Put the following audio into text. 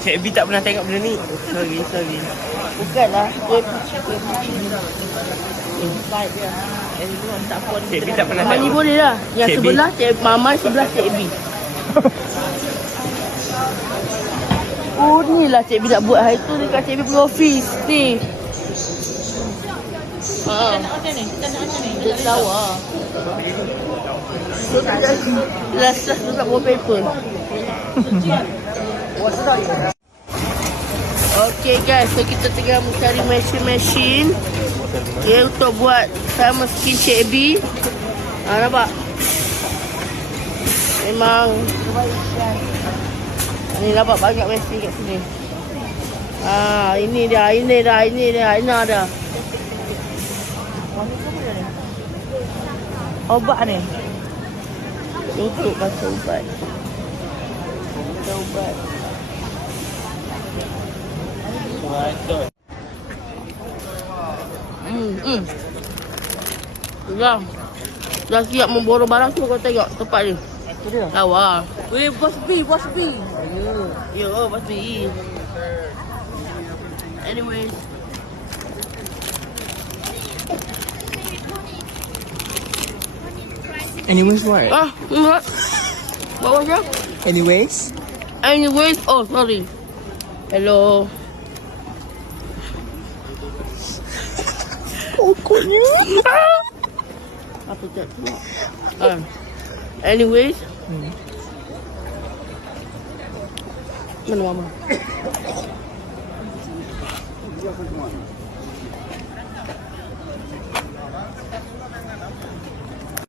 Cik B tak pernah tengok benda ni. Sorry. Bukanlah. Cik B tak pernah Mama ni tengok. boleh lah. Yang Cik B. sebelah Cik Mama, sebelah Cik B. Oh ni lah Cik B nak buat hari tu dekat Cik B punya office. Ni. Kita nak macam ni? Dia tahu lah. Last tu tak bawa paper. Okay guys, so kita tengah mencari mesin. Okay, untuk buat sama skin Cik B. Nampak? Memang ni nampak banyak mesin kat sini. Ini dah. Obat ni. Untuk pasal ubat. Dah siap memborong barang tu, kau tengok tempat ni. Tahu lah. Weh, bos B. Ya, bos B. Anyways, what? What? What was that? Anyways? Oh, sorry. Hello. Pokoknya. Apa tak tu? Anyways. Mana mama?